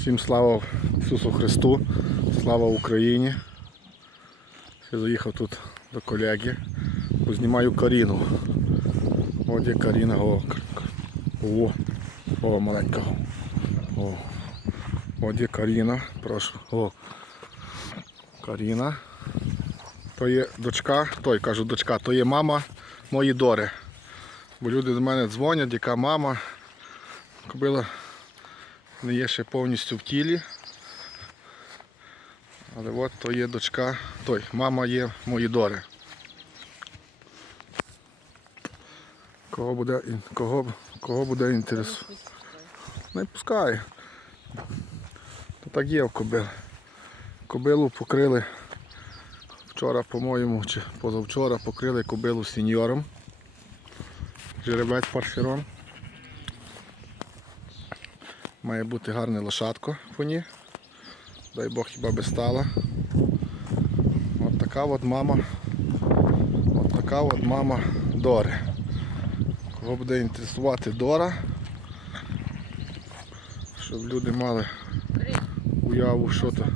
Всім слава Ісусу Христу, слава Україні. Я заїхав тут до колеги, познімаю Каріну. От є Каріна, о, о, о маленького. О. От є Каріна, прошу. О. Каріна. То є дочка, той кажу дочка, то є мама мої Дори. Бо люди до мене дзвонять, яка мама. Кобила не є ще повністю в тілі. Але от то є дочка, той, мама є мої Дори. Кого буде, кого, кого буде інтерес? Не пускай. То так є в кобил. Кобилу покрили вчора, по-моєму, чи позавчора покрили кобилу сеньором. Жеребець парфірон. Має бути гарне лошадко по ній. Дай Бог хіба би стала. От така от мама. От така от мама Дори. Кого буде інтересувати Дора, щоб люди мали уяву, що то,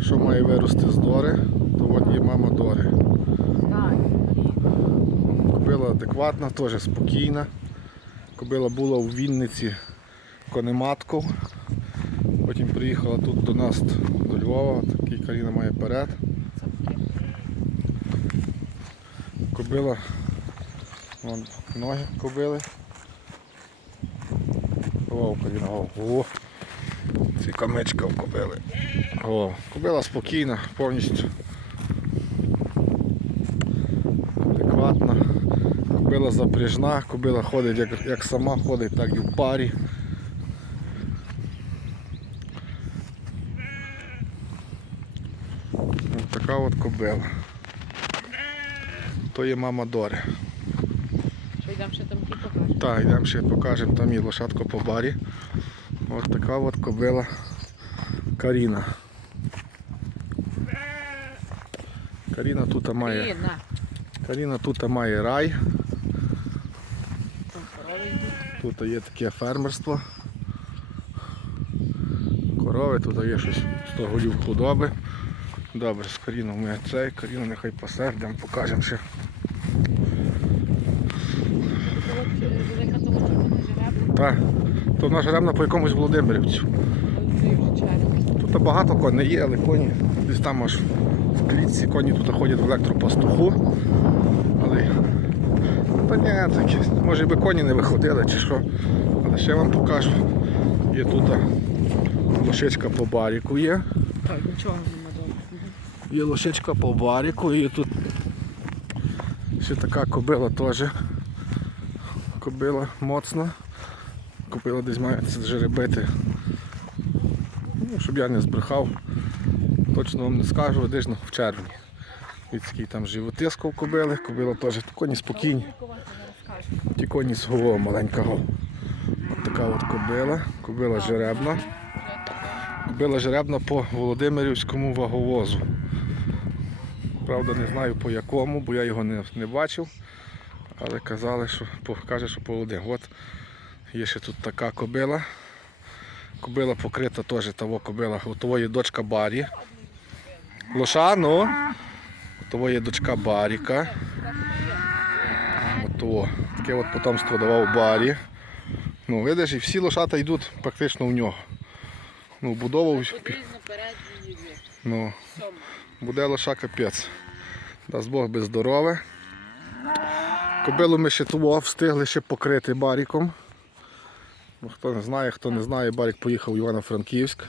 що має вирости з Дори, то от є мама Дори. Кобила адекватна, теж спокійна. Кобила була у Вінниці конематков. Потім приїхала тут до нас до Львова, такий Каріна має перед. Кобила, вон, ноги кобили. О, Каріна, о. Ці камечка в. О, кобила спокійна, повністю адекватна. Кобила запряжна, кобила ходить як, як сама ходить, так і в парі. Ось така от кобила. То є мама Дори. Що йдемо ще там покажемо? Так, йдемо ще покажемо там і лошадку по барі. Ось така от кобила Каріна. Каріна тут має, Каріна тут має рай. Тут є таке фермерство. Корови, тут є щось 100 голів худоби. Добре, з Каріном ми цей, Каріну нехай пасе, йдемо покажемо ще. Так, то вона жеребна по якомусь Володимирівцю. Тут багато коней є, але коні десь там аж в клітці коні тут ходять в електропастуху. Але та ні, такі, може би коні не виходили чи що. Але ще вам покажу. Є тут лошечка по баріку є. Так, нічого. Є лошечка по баріку і тут ще така кобила теж. Кобила моцна. Кобила десь має жеребити. Ну, щоб я не збрехав, точно вам не скажу, десь в червні. Відський там животиску кобили, кобила теж коні спокійні. Ті коні свого маленького. От така от кобила, кобила жеребна. Кобила жеребна по Володимирівському ваговозу. Правда, не знаю по якому, бо я його не, не бачив. Але казали, що по- каже, що по один. От є ще тут така кобила. Кобила покрита теж того кобила. У того є дочка Барі. Лоша, ну. У того є дочка Баріка. От того. Таке от потомство давав Барі. Ну, видиш, і всі лошата йдуть практично в нього. Ну, будову. Ну. Буде лоша капець. Дасть Бог би здорове. Кобилу ми ще того встигли ще покрити баріком. Хто не знає, хто не знає, барік поїхав в Івано-Франківськ.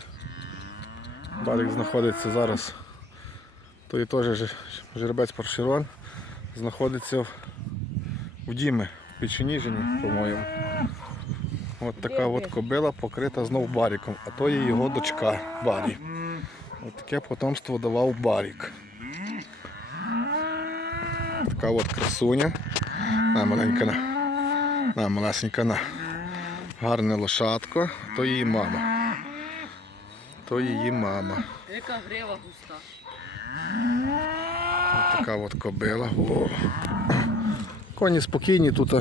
Барік знаходиться зараз. То є теж жеребець Парширон. Знаходиться в, в Діми, в Печеніжині, по-моєму. От така от кобила покрита знов баріком, а то є його дочка Барі. От таке потомство давав Барік. Така от красуня. На маленька на. На малесенька на. Гарне лошадко. То її мама. То її мама. Яка грива густа. От така от кобила. О. Коні спокійні тут.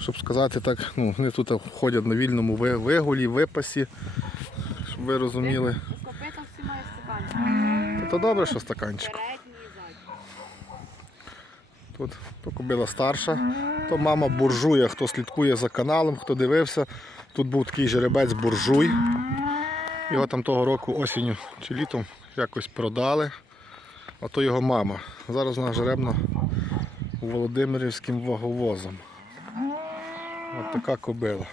щоб сказати так, ну, вони тут ходять на вільному вигулі, випасі, щоб ви розуміли. Копита всі мають стаканчик. То добре, що стаканчик. Тут то старша, то мама буржуя, хто слідкує за каналом, хто дивився. Тут був такий жеребець буржуй. Його там того року осінню чи літом якось продали. А то його мама. Зараз вона жеребна Володимирівським ваговозом. От така кобила.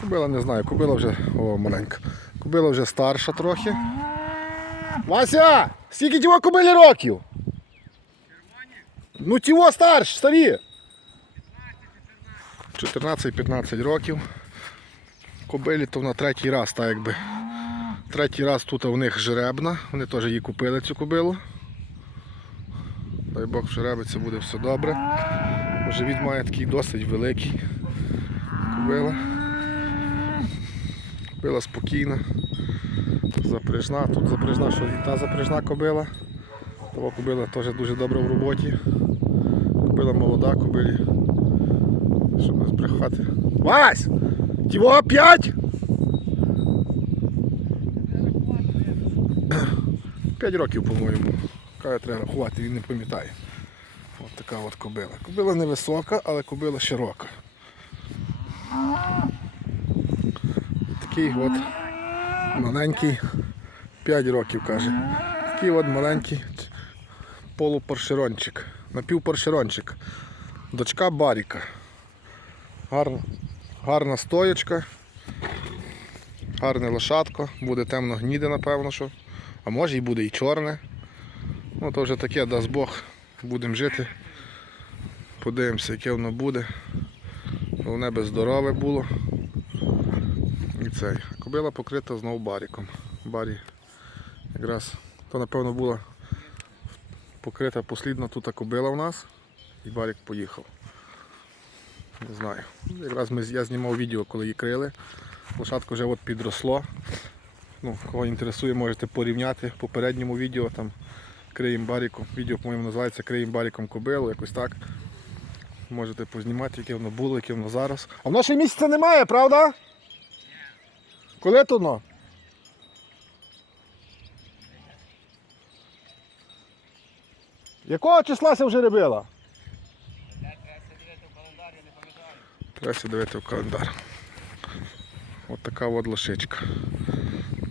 Кобила не знаю, кобила вже о, маленька. Кобила вже старша трохи. Вася! Скільки тіво кобилі років? Ну тіво старш, старі. 14-15 років. Кобилі то на третій раз, так якби. Третій раз тут у них жеребна. Вони теж її купили цю кобилу. Дай Бог в жеребиці буде все добре. Живіт має такий досить великий. Кобила. Кобила спокійна. Запряжна. Тут запряжна, що і та запряжна кобила. Того кобила теж дуже добра в роботі. Кобила молода, кобилі. Щоб не збрехати. Вась! Тіво 5? 5 років, по-моєму. Каже, треба рахувати, він не пам'ятає. От така от кобила. Кобила невисока, але кобила широка. Такий от маленький 5 років каже. Такий от маленький полупоршерончик, напівпоршерончик. Дочка Баріка. Гарна, гарна стоячка. Гарне лошадко. Буде темно гніде, напевно, що. А може і буде і чорне. Ну то вже таке, дасть Бог, будемо жити. Подивимося, яке воно буде. Головне би здорове було. І цей. Кобила покрита знову баріком. Барі якраз то напевно була покрита послідна тут кобила в нас. І барік поїхав. Не знаю. Якраз ми, я знімав відео, коли її крили. Лошадка вже от підросло. Ну, кого інтересує, можете порівняти в попередньому відео. Там криєм баріком. Відео, по-моєму, називається Криєм баріком кобилу, якось так. Можете познімати, яке воно було, яке воно зараз. А воно ще місяця немає, правда? Коли то воно? Якого числа ся вже рибила? Треба дивити в календар. От така от лошичка.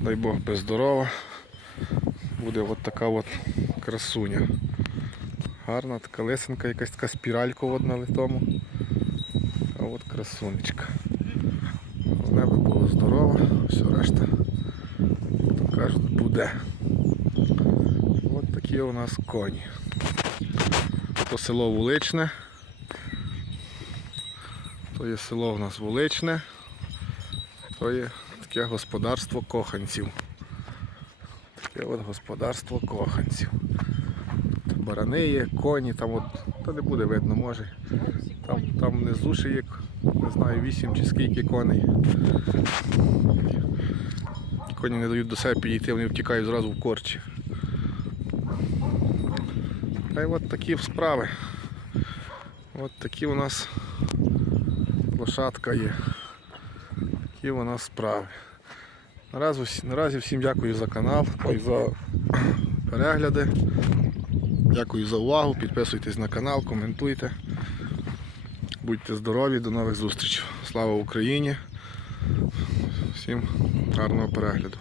Дай Бог без здорова. Буде от така от красуня. Гарна така лисенка, якась така спіралька от на литому. А от красунечка. Головне би було здорова, все решта, то кажуть, буде. От такі у нас коні. То село Вуличне. То є село у нас Вуличне. То є таке господарство коханців. Таке от господарство коханців. Тут барани є, коні, там от, та не буде видно, може. Там, там внизу ще є, знаю, вісім чи скільки коней. Коні не дають до себе підійти, вони втікають зразу в корчі. Та й от такі справи. От такі у нас лошадка є. Такі у нас справи. Наразі, наразі всім дякую за канал, за перегляди. Дякую за увагу. Підписуйтесь на канал, коментуйте. Будьте здорові, до нових зустрічей. Слава Україні! Всім гарного перегляду.